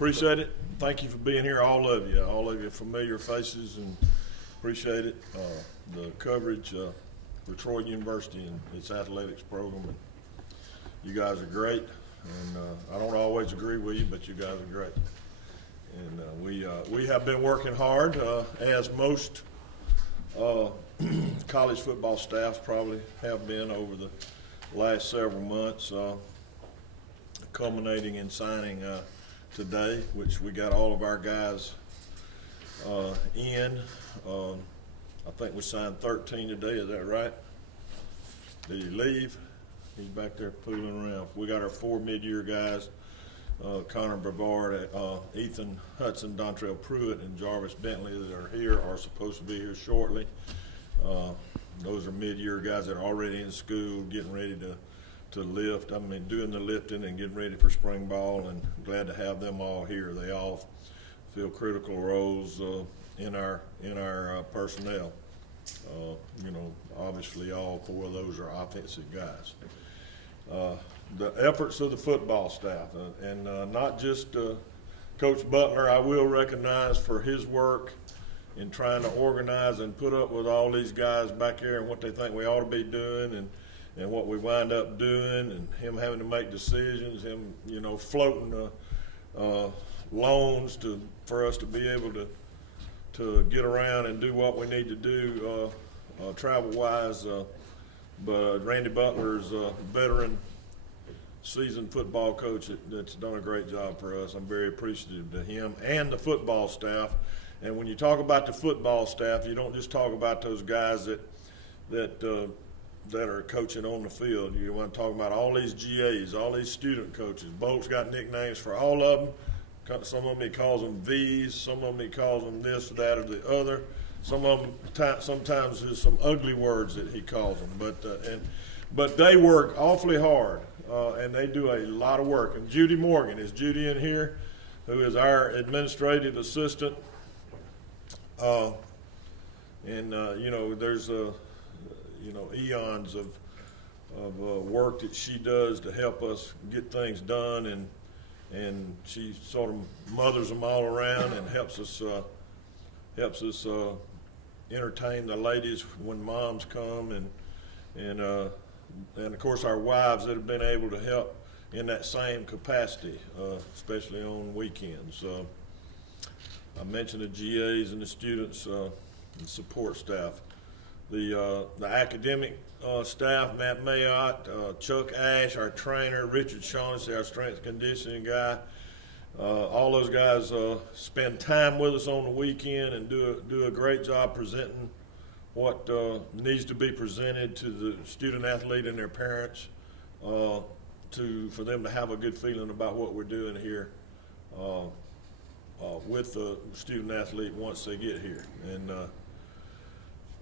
Appreciate it. Thank you for being here, all of you familiar faces, and appreciate it. The coverage for Troy University and its athletics program. And you guys are great, and I don't always agree with you, but you guys are great. And we have been working hard, as most college football staffs probably have been over the last several months, culminating in signing today, which we got all of our guys in. I think we signed 13 today, is that right? Did he leave? He's back there fooling around. We got our 4 mid-year guys, Connor Brevard, Ethan Hudson, Dontrell Pruitt, and Jarvis Bentley that are here, are supposed to be here shortly. Those are mid-year guys that are already in school, getting ready to lift. I mean, doing the lifting and getting ready for spring ball, and glad to have them all here. They all fill critical roles in our personnel. You know, obviously all 4 of those are offensive guys. The efforts of the football staff, and not just Coach Butler, I will recognize for his work in trying to organize and put up with all these guys back here and what they think we ought to be doing, and what we wind up doing, and him having to make decisions, him, you know, floating loans for us to be able to get around and do what we need to do travel-wise. But Randy Butler is a veteran, seasoned football coach that's done a great job for us. I'm very appreciative to him and the football staff. And when you talk about the football staff, you don't just talk about those guys that are coaching on the field. You want to talk about all these GAs, all these student coaches. Bolt's got nicknames for all of them. Some of them he calls them V's, some of them he calls them this, that, or the other. Some of them, sometimes there's some ugly words that he calls them. But they work awfully hard, and they do a lot of work. And Judy Morgan, is Judy in here, who is our administrative assistant? You know, there's you know, eons of work that she does to help us get things done, and she sort of mothers them all around and helps us entertain the ladies when moms come, and of course our wives that have been able to help in that same capacity, especially on weekends. I mentioned the GAs and the students and support staff. The academic staff, Matt Mayotte, Chuck Ash, our trainer, Richard Shaughnessy, our strength and conditioning guy. All those guys spend time with us on the weekend and do a great job presenting what needs to be presented to the student athlete and their parents, for them to have a good feeling about what we're doing here with the student athlete once they get here. And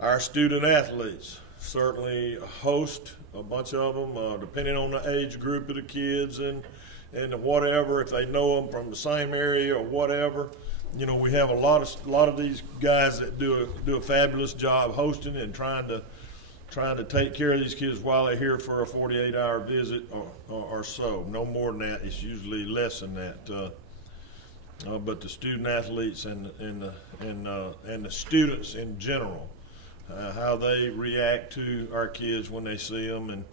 our student athletes certainly host a bunch of them, depending on the age group of the kids and whatever, if they know them from the same area or whatever. You know, we have a lot of these guys that do a fabulous job hosting and trying to take care of these kids while they're here for a 48-hour visit or so. No more than that. It's usually less than that. But the student athletes and the students in general, how they react to our kids when they see them, and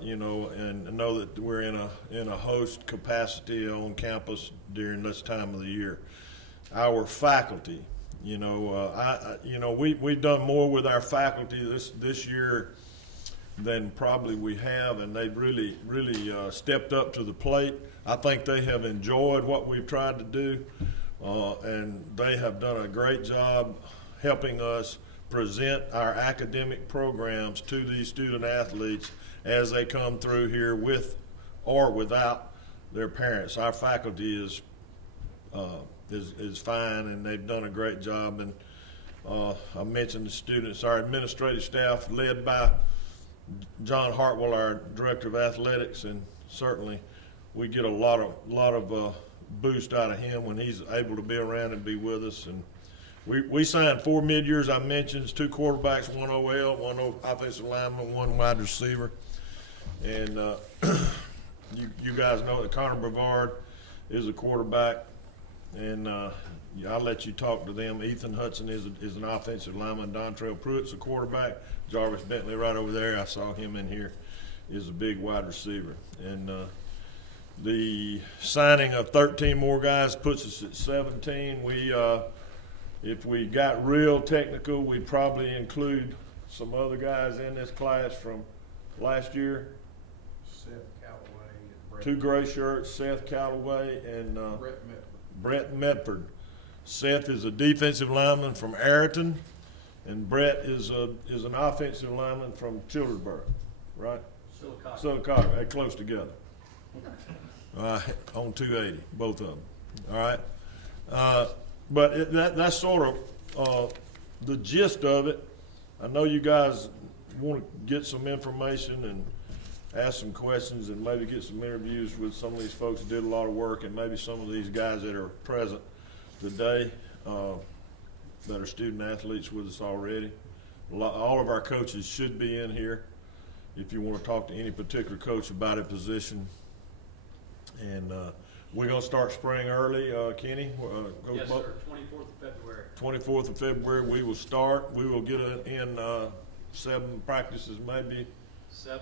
you know, and know that we're in a host capacity on campus during this time of the year. Our faculty, you know, we've done more with our faculty this year than probably we have, and they've really stepped up to the plate. I think they have enjoyed what we've tried to do, and they have done a great job helping us present our academic programs to these student athletes as they come through here with or without their parents. Our faculty is fine, and they've done a great job. And I mentioned the students, our administrative staff led by John Hartwell, our director of athletics, and certainly we get a lot of boost out of him when he's able to be around and be with us. And we signed 4 mid-years, I mentioned, 2 quarterbacks, 1 OL, 1 offensive lineman, 1 wide receiver. And you guys know that Connor Brevard is a quarterback, and I'll let you talk to them. Ethan Hudson is an offensive lineman. Dontrell Pruitt's a quarterback. Jarvis Bentley right over there, I saw him in here, is a big wide receiver. And the signing of 13 more guys puts us at 17. If we got real technical, we'd probably include some other guys in this class from last year. Seth Callaway. Two gray shirts, Seth Callaway and Brett Medford. Seth is a defensive lineman from Ayrton, and Brett is an offensive lineman from Childersburg, right? Silicotta. They're close together. On 280, both of them. All right. But that's sort of the gist of it. I know you guys want to get some information and ask some questions and maybe get some interviews with some of these folks that did a lot of work, and maybe some of these guys that are present today that are student athletes with us already. All of our coaches should be in here if you want to talk to any particular coach about a position. And we're going to start spring early, Kenny. Yes, sir. 24th of February. 24th of February, we will start. We will get in 7 practices maybe. 7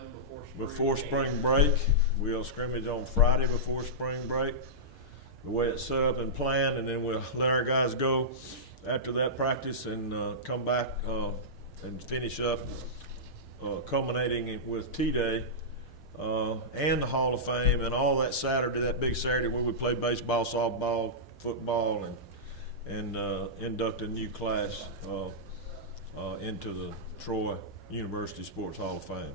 before spring break. We'll scrimmage on Friday before spring break, the way it's set up and planned, and then we'll let our guys go after that practice and come back and finish up, culminating with T-Day and the Hall of Fame and all that Saturday, that big Saturday where we play baseball, softball, football, and induct a new class into the Troy University Sports Hall of Fame.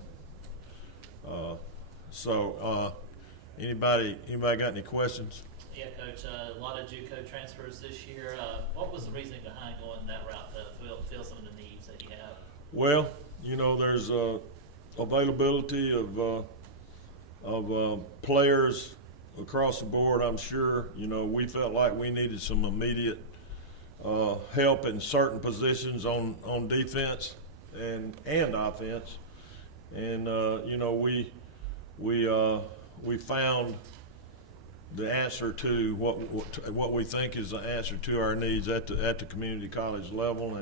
Anybody got any questions? Yeah, Coach. A lot of JUCO transfers this year. What was the reasoning behind going that route to fill some of the needs that you have? Well, there's availability of players across the board. I'm sure. We felt like we needed some immediate help in certain positions on defense and offense. And we found the answer to what we think is the answer to our needs at the community college level,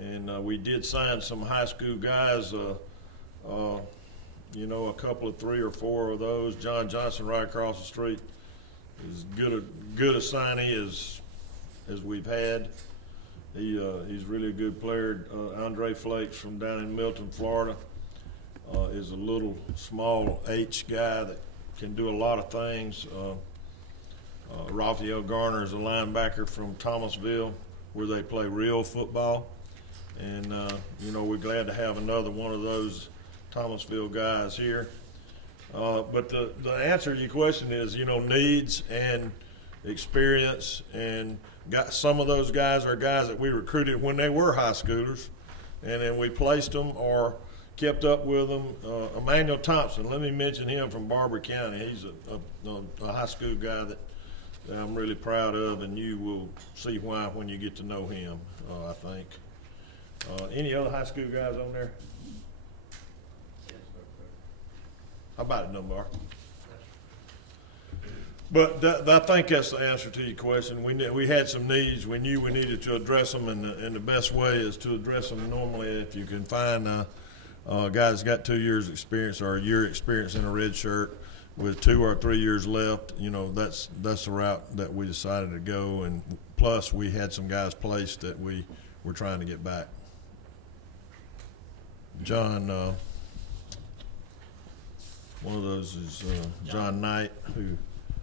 and we did sign some high school guys. A couple of 3 or 4 of those. John Johnson right across the street is good a signee as we've had. He's really a good player. Andre Flakes from down in Milton, Florida. Is a little small H guy that can do a lot of things. Raphael Garner is a linebacker from Thomasville, where they play real football. And, we're glad to have another one of those Thomasville guys here. But the answer to your question is, needs and experience. And some of those guys are guys that we recruited when they were high schoolers, and then we placed them or kept up with them. Emmanuel Thompson, let me mention him from Barber County. He's a high school guy that I'm really proud of, and you will see why when you get to know him, I think. Any other high school guys on there? How about it, Dunbar? But I think that's the answer to your question. We had some needs. We knew we needed to address them, and the best way is to address them normally if you can find guys got 2 years experience or a year experience in a red shirt with 2 or 3 years left. That's the route that we decided to go, and plus we had some guys placed that we were trying to get back. John, one of those is John Knight, who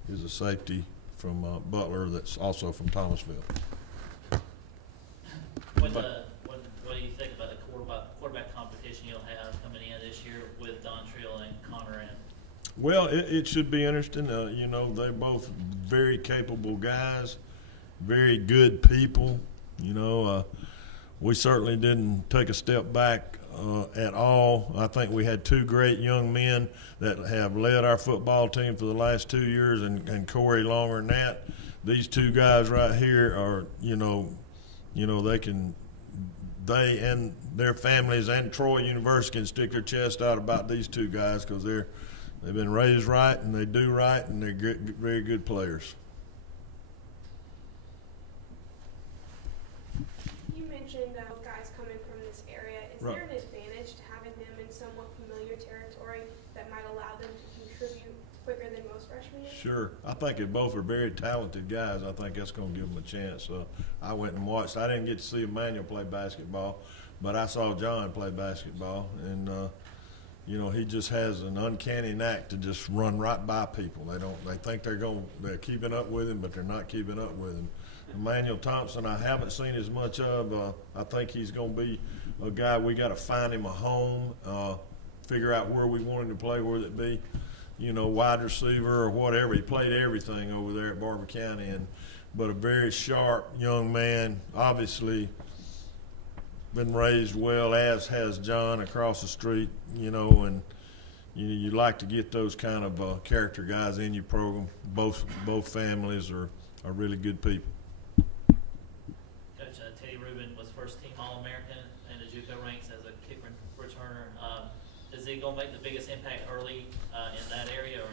is a safety from Butler that's also from Thomasville. What do you think about the quarterback competition you'll have coming in this year with Dontrell and Connor in? Well, it should be interesting. They're both very capable guys, very good people. We certainly didn't take a step back at all. I think we had 2 great young men that have led our football team for the last 2 years, and Corey longer than that. These 2 guys right here are, they and their families and Troy University can stick their chest out about these 2 guys because they're they've been raised right, and they do right, and they're good, very good players. You mentioned guys coming from this area. Is Right. there an advantage to having them in somewhat familiar territory that might allow them to contribute quicker than most freshmen do? Sure. I think they both are very talented guys. I think that's going to give them a chance. I went and watched. I didn't get to see Emmanuel play basketball, but I saw John play basketball, and you know, he just has an uncanny knack to just run right by people. They think they're keeping up with him, but they're not keeping up with him. Emmanuel Thompson, I haven't seen as much of. I think he's going to be a guy we got to find him a home, figure out where we want him to play, whether it be, you know, wide receiver or whatever. He played everything over there at Barber County, but a very sharp young man, obviously been raised well, as has John across the street, you know, and you like to get those kind of character guys in your program. Both families are really good people. Coach, Teddy Rubin was first-team All-American in the JUCO ranks as a kick returner. Is he going to make the biggest impact early in that area, or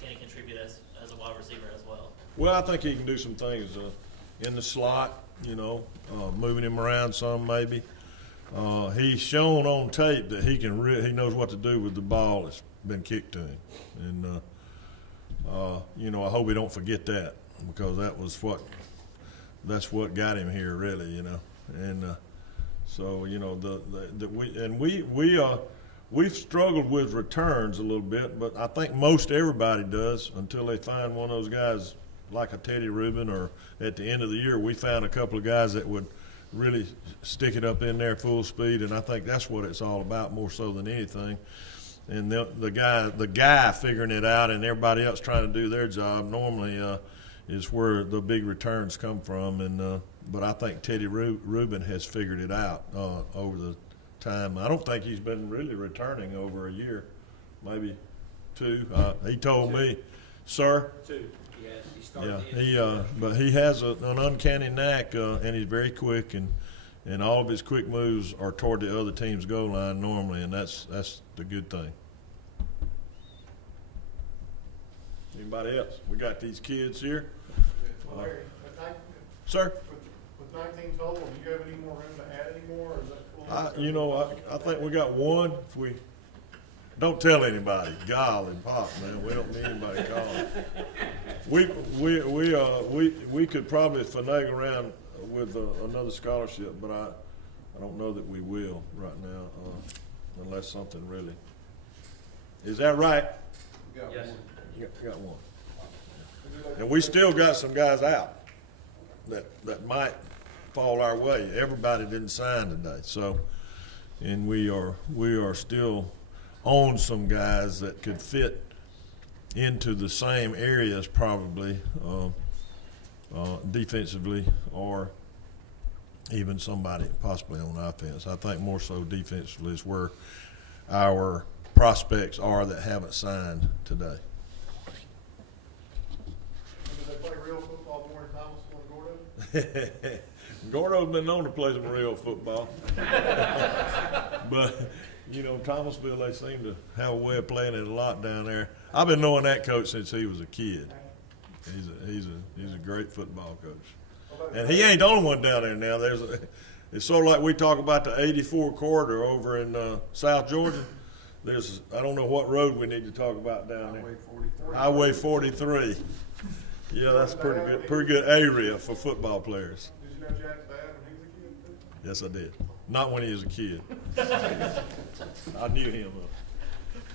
can he contribute as a wide receiver as well? Well, I think he can do some things in the slot, you know, moving him around some maybe. He's shown on tape that he knows what to do with the ball that's been kicked to him, and you know, I hope we don't forget that, because that's what got him here, really, you know. And so, you know, we've struggled with returns a little bit, but I think most everybody does until they find one of those guys like a Teddy Rubin, or at the end of the year we found a couple of guys that would really stick it up in there full speed, and I think that's what it's all about more so than anything. And the guy figuring it out and everybody else trying to do their job normally is where the big returns come from. And but I think Teddy Rubin has figured it out over the time. I don't think he's been really returning over a year, maybe 2. He told me, sir. 2. Yes, he started. Yeah, but he has an uncanny knack, and he's very quick, and all of his quick moves are toward the other team's goal line normally, and that's the good thing. Anybody else? We got these kids here. Larry, Sir? with 19 total, do you have any more room to add any more, or is that full? You know, I think we got one. If we don't tell anybody, golly pop, man, we don't need anybody calling. We could probably finagle around with another scholarship, but I don't know that we will right now, unless something really. Is that right? Yes. Got one. And we still got some guys out that might fall our way. Everybody didn't sign today, so, and we are still on some guys that could fit into the same areas probably defensively, or even somebody possibly on offense. I think more so defensively is where our prospects are that haven't signed today. Do they play real football more in Thomasville and Gordo? Gordo's been known to play some real football. But, you know, Thomasville, they seem to have a way of playing it a lot down there. I've been knowing that coach since he was a kid. He's a great football coach. And he ain't the only one down there now. It's sort of like we talk about the 84 corridor over in South Georgia. I don't know what road we need to talk about down there. Highway 43. Yeah, that's pretty good area for football players. Did you know Jack's dad when he was a kid too? Yes, I did. Not when he was a kid. I knew him.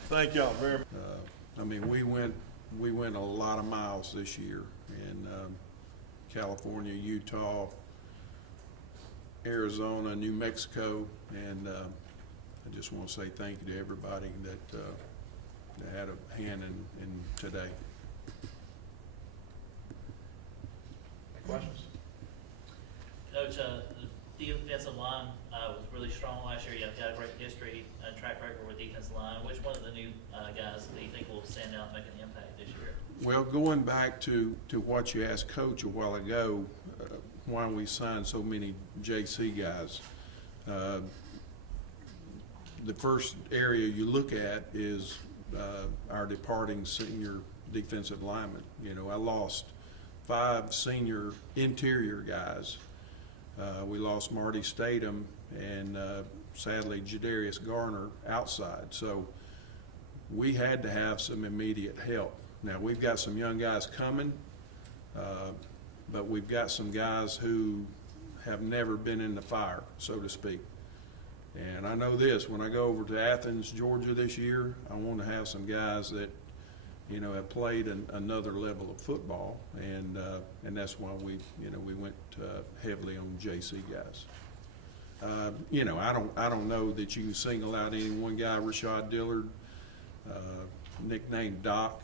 Thank y'all very much. I mean, we went a lot of miles this year in California, Utah, Arizona, New Mexico, and I just want to say thank you to everybody that had a hand in today. Questions? Coach, the defensive line was really strong last year. You've got a great history and track record with defensive line. Which one of the new guys do you think will stand out and make an impact this year? Well, going back to what you asked Coach a while ago, why we signed so many JC guys, the first area you look at is our departing senior defensive lineman. You know, I lost 5 senior interior guys. We lost Marty Statham and sadly Jadarius Garner outside. So we had to have some immediate help. Now we've got some young guys coming, but we've got some guys who have never been in the fire, so to speak. And I know this, when I go over to Athens, Georgia this year, I want to have some guys that, you know, have played another level of football, and that's why we went heavily on JC guys. You know, I don't know that you can single out any one guy. Rashad Dillard, nicknamed Doc,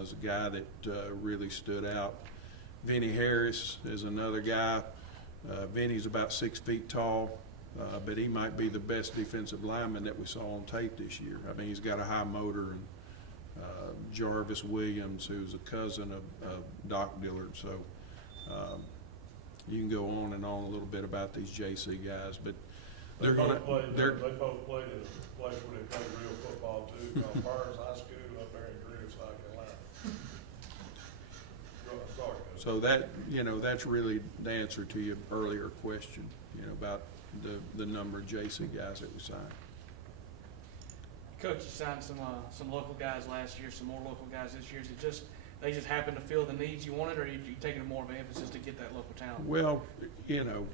is a guy that really stood out. Vinny Harris is another guy. Vinny's about 6 feet tall, but he might be the best defensive lineman that we saw on tape this year. I mean, he's got a high motor. And Jarvis Williams, who's a cousin of Doc Dillard. So you can go on and on a little bit about these JC guys, but They both played in a place where they played real football too, called Burns High School up there in Greer, South Carolina. Sorry, Coach. So that, you know, that's really the answer to your earlier question, you know, about the number of JC guys that we signed. Coach, you signed some local guys last year, some more local guys this year. Is it just they just happen to fill the needs you wanted, or are you taking more of an emphasis to get that local talent? Well, you know,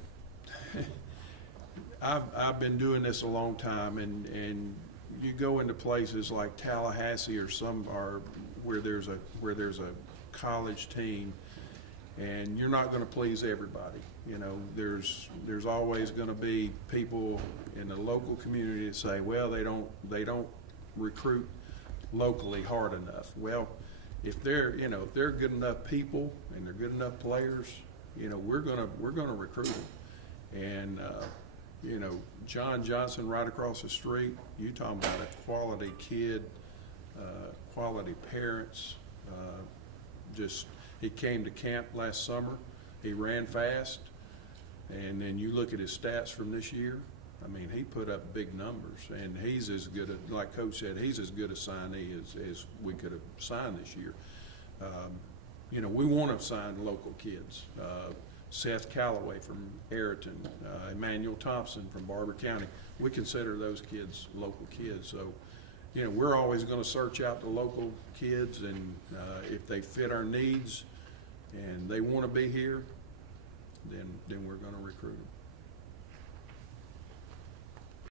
I've been doing this a long time, and you go into places like Tallahassee or where there's a college team, and you're not going to please everybody. You know, there's always going to be people in the local community that say, well, they don't recruit locally hard enough. Well, if they're good enough people and they're good enough players, you know, we're gonna recruit them. And you know, John Johnson right across the street, you talking about a quality kid, quality parents. Just he came to camp last summer. He ran fast, and then you look at his stats from this year. I mean, he put up big numbers, and he's as good, like Coach said, he's as good a signee as we could have signed this year. You know, we want to sign local kids. Seth Calloway from Ayrton, Emmanuel Thompson from Barber County. We consider those kids local kids. So, you know, we're always going to search out the local kids, and if they fit our needs and they want to be here, then we're going to recruit them.